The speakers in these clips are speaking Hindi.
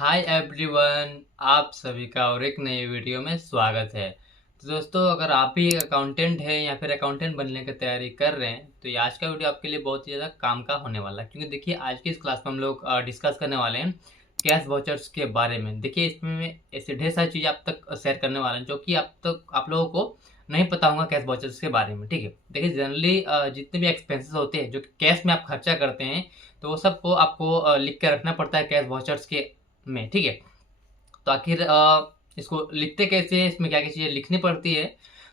हाय एवरीवन, आप सभी का और एक नई वीडियो में स्वागत है। तो दोस्तों, अगर आप भी एक अकाउंटेंट हैं या फिर अकाउंटेंट बनने की तैयारी कर रहे हैं तो ये आज का वीडियो आपके लिए बहुत ही ज़्यादा काम का होने वाला है। क्योंकि देखिए, आज की इस क्लास में हम लोग डिस्कस करने वाले हैं कैश वाउचर्स के बारे में। देखिए, इसमें मैं ऐसे ढेर सारी चीज़ें आप तक शेयर करने वाला हूँ जो कि आप लोगों को नहीं पता होगा कैश वाउचर्स के बारे में। ठीक है, देखिए जनरली जितने भी एक्सपेंसेस होते हैं जो कैश में आप खर्चा करते हैं, तो वो सबको आपको लिख के रखना पड़ता है कैश वाउचर्स के में। ठीक है, तो आखिर इसको लिखते कैसे हैं, इसमें क्या क्या चीज़ें लिखनी पड़ती है,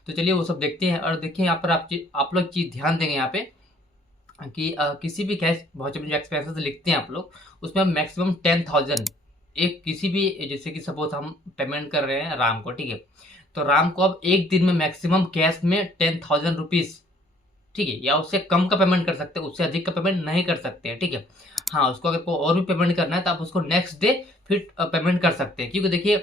तो चलिए वो सब देखते हैं। और देखिए यहाँ पर आप लोग चीज़ ध्यान देंगे यहाँ पे कि किसी भी कैश वाउचर में जो एक्सपेंसेस लिखते हैं आप लोग, उसमें मैक्सिमम 10,000 एक किसी भी, जैसे कि सपोज हम पेमेंट कर रहे हैं राम को। ठीक है, तो राम को अब एक दिन में मैक्सिमम कैश में 10,000 रुपीज़, ठीक है, या उससे कम का पेमेंट कर सकते हैं, उससे अधिक का पेमेंट नहीं कर सकते हैं। ठीक है, हाँ, उसको अगर कोई और भी पेमेंट करना है तो आप उसको नेक्स्ट डे फिर पेमेंट कर सकते हैं। क्योंकि देखिए,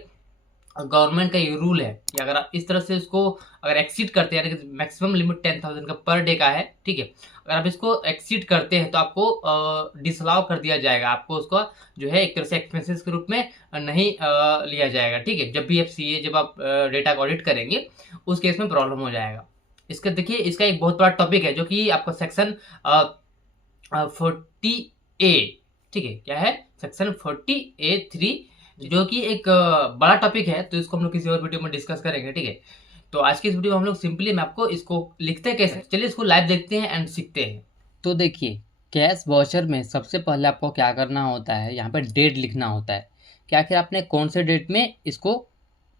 गवर्नमेंट का ये रूल है कि अगर आप इस तरह से इसको अगर एक्सीड करते हैं, यानी मैक्सिमम लिमिट 10,000 का पर डे का है। ठीक है, अगर आप इसको एक्सीड करते हैं तो आपको डिसअलाउ कर दिया जाएगा, आपको उसको जो है एक तरह से एक्सपेंसेस के रूप में नहीं लिया जाएगा। ठीक है, जब भी आप सीए जब आप डेटा को ऑडिट करेंगे उस केस में प्रॉब्लम हो जाएगा। इसका देखिए, इसका एक बहुत बड़ा टॉपिक है जो कि आपको सेक्शन 40A, ठीक है, क्या है, सेक्शन 40A3, जो कि एक बड़ा टॉपिक है। तो इसको हम लोग किसी और वीडियो में डिस्कस करेंगे। ठीक है, तो आज की इस वीडियो में हम लोग सिंपली मैं आपको इसको लिखते कैसे, चलिए इसको लाइव देखते हैं एंड सीखते हैं। तो देखिए, कैश वाउचर में सबसे पहले आपको क्या करना होता है, यहाँ पर डेट लिखना होता है कि आखिर आपने कौन से डेट में इसको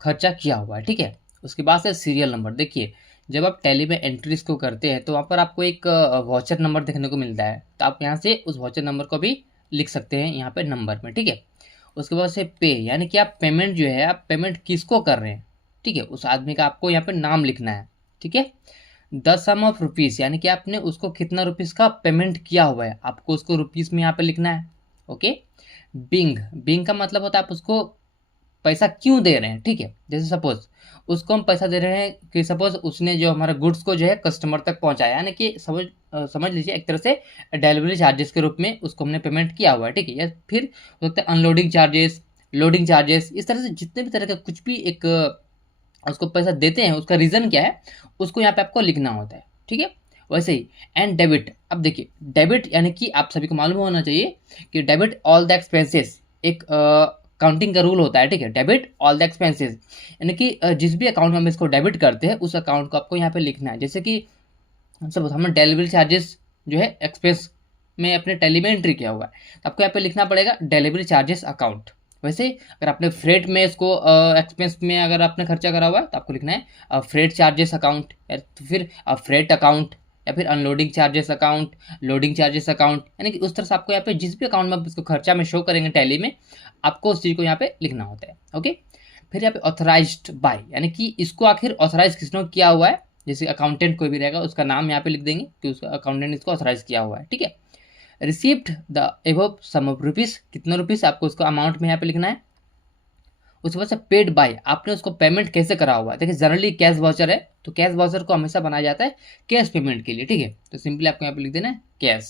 खर्चा किया हुआ है। ठीक है, उसके बाद से सीरियल नंबर। देखिए, जब आप टैली में एंट्रीज को करते हैं तो वहाँ पर आपको एक वाउचर नंबर देखने को मिलता है, तो आप यहाँ से उस वाउचर नंबर को भी लिख सकते हैं यहाँ पे नंबर में। ठीक है, उसके बाद से पे, यानी कि आप पेमेंट जो है, आप पेमेंट किसको कर रहे हैं। ठीक है, उस आदमी का आपको यहाँ पे नाम लिखना है। ठीक है, द सम ऑफ रुपीज़, यानी कि आपने उसको कितना रुपीज़ का पेमेंट किया हुआ है, आपको उसको रुपीज़ में यहाँ पे लिखना है। ओके, बिंग, बिंग का मतलब होता है आप उसको पैसा क्यों दे रहे हैं। ठीक है, जैसे सपोज उसको हम पैसा दे रहे हैं कि सपोज उसने जो हमारा गुड्स को जो है कस्टमर तक पहुंचाया, यानी कि समझ लीजिए एक तरह से डिलीवरी चार्जेस के रूप में उसको हमने पेमेंट किया हुआ है। ठीक है, या फिर हो सकता है अनलोडिंग चार्जेस, लोडिंग चार्जेस, इस तरह से जितने भी तरह का कुछ भी एक उसको पैसा देते हैं, उसका रीज़न क्या है, उसको यहाँ पे आपको लिखना होता है। ठीक है, वैसे ही एंड डेबिट। अब देखिए, डेबिट यानी कि आप सभी को मालूम होना चाहिए कि डेबिट ऑल द एक्सपेंसेस एक काउंटिंग का रूल होता है। ठीक है, डेबिट ऑल द एक्सपेंसेस, यानी कि जिस भी अकाउंट में हम इसको डेबिट करते हैं उस अकाउंट को आपको यहाँ पे लिखना है। जैसे कि सपोज हमने डिलीवरी चार्जेस जो है एक्सपेंस में अपने टैली में एंट्री किया हुआ है, तो आपको यहाँ पे लिखना पड़ेगा डिलीवरी चार्जेस अकाउंट। वैसे अगर आपने फ्रेट में इसको एक्सपेंस में अगर आपने खर्चा करा हुआ है तो आपको लिखना है फ्रेट चार्जेस अकाउंट, या तो फिर फ्रेट अकाउंट, या फिर unloading charges account, loading charges account, यानी कि उस तरह से आपको यहाँ पे जिस भी अकाउंट में आप इसको खर्चा में शो करेंगे टैली में, आपको उस चीज़ को यहाँ पे लिखना होता है। ओके, फिर यहाँ पे ऑथराइज्ड बाय, यानी कि इसको आखिर ऑथराइज किसने किया हुआ है, जैसे अकाउंटेंट कोई भी रहेगा उसका नाम यहाँ पे लिख देंगे कि उसका अकाउंटेंट ने इसको ऑथराइज किया हुआ है। ठीक है, received the above sum of rupees, कितना रुपीज़ आपको उसको अमाउंट में यहाँ पे लिखना है। उसके बाद से पेड बाय, आपने उसको पेमेंट कैसे करा हुआ है। देखिए, जनरली कैश वाउचर है तो कैश वाउचर को हमेशा बनाया जाता है कैश पेमेंट के लिए। ठीक है, तो सिंपली आपको यहाँ पे लिख देना है कैश।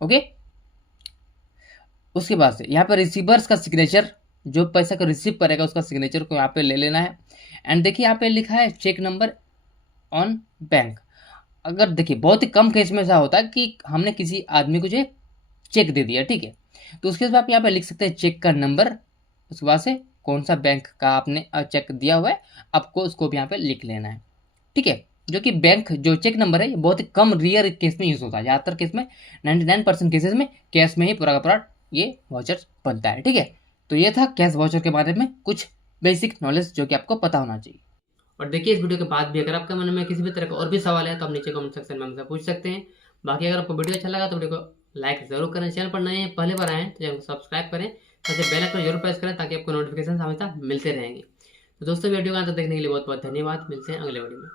ओके, उसके बाद से यहाँ पे रिसीवर्स का सिग्नेचर, जो पैसा को रिसीव करेगा उसका सिग्नेचर को यहाँ पे ले लेना है। एंड देखिए, यहाँ पे लिखा है चेक नंबर ऑन बैंक। अगर देखिए, बहुत ही कम केस में ऐसा होता है कि हमने किसी आदमी को जो है चेक दे दिया। ठीक है, तो उसके बाद आप यहाँ पे लिख सकते हैं चेक का नंबर, उसके बाद से कौन सा बैंक का आपने चेक दिया हुआ है, आपको उसको भी यहाँ पे लिख लेना है। ठीक है, जो कि बैंक जो चेक नंबर है ये बहुत ही कम रेयर केस में यूज़ होता है, ज़्यादातर केस में 99% केसेस में कैश में ही पूरा का पूरा ये वाउचर बनता है। ठीक है, तो ये था कैश वाउचर के बारे में कुछ बेसिक नॉलेज जो कि आपको पता होना चाहिए। और देखिए, इस वीडियो के बाद भी अगर आपके मन में किसी भी तरह का और भी सवाल है तो आप नीचे कमेंट सेक्शन में हमसे पूछ सकते हैं। बाकी अगर आपको वीडियो अच्छा लगा तो वीडियो को लाइक जरूर करें, चैनल पर नए हैं पहले बार आए हैं तो चैनल को सब्सक्राइब करें, साथ ही बेल आइकन जरूर प्रेस करें ताकि आपको नोटिफिकेशन हमेशा मिलते रहेंगे। तो दोस्तों, वीडियो का अंत देखने के लिए बहुत बहुत धन्यवाद। मिलते हैं अगले वीडियो में।